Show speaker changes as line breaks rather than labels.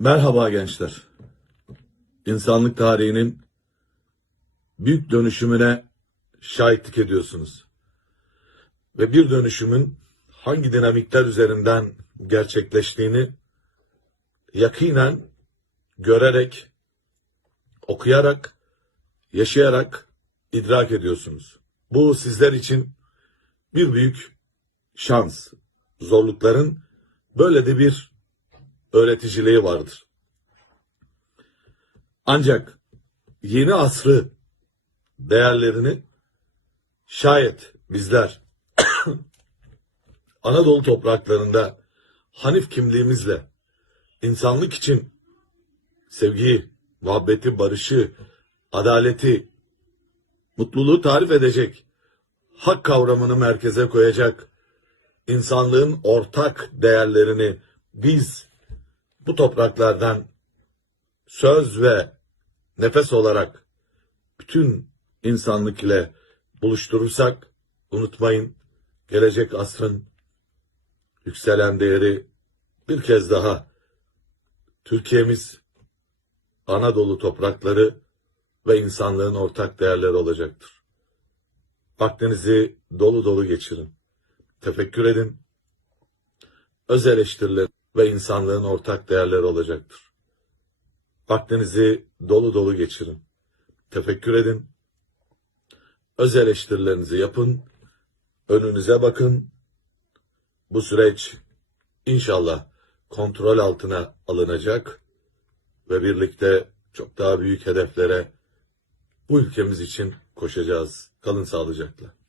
Merhaba gençler. İnsanlık tarihinin büyük dönüşümüne şahitlik ediyorsunuz. Ve bir dönüşümün hangi dinamikler üzerinden gerçekleştiğini yakinen görerek, okuyarak, yaşayarak idrak ediyorsunuz. Bu sizler için bir büyük şans. Zorlukların böyle de bir öğreticiliği vardır. Ancak yeni asrı değerlerini şayet bizler Anadolu topraklarında Hanif kimliğimizle insanlık için sevgiyi, muhabbeti, barışı, adaleti, mutluluğu tarif edecek, hak kavramını merkeze koyacak, insanlığın ortak değerlerini biz bu topraklardan söz ve nefes olarak bütün insanlık ile buluşturursak unutmayın gelecek asrın yükselen değeri bir kez daha Türkiye'miz Anadolu toprakları ve insanlığın ortak değerleri olacaktır. Vaktinizi dolu dolu geçirin. Tefekkür edin. Öz eleştiriler ve insanlığın ortak değerleri olacaktır. Vaktinizi dolu dolu geçirin. Tefekkür edin. Öz eleştirilerinizi yapın. Önünüze bakın. Bu süreç inşallah kontrol altına alınacak ve birlikte çok daha büyük hedeflere bu ülkemiz için koşacağız. Kalın sağlıcakla.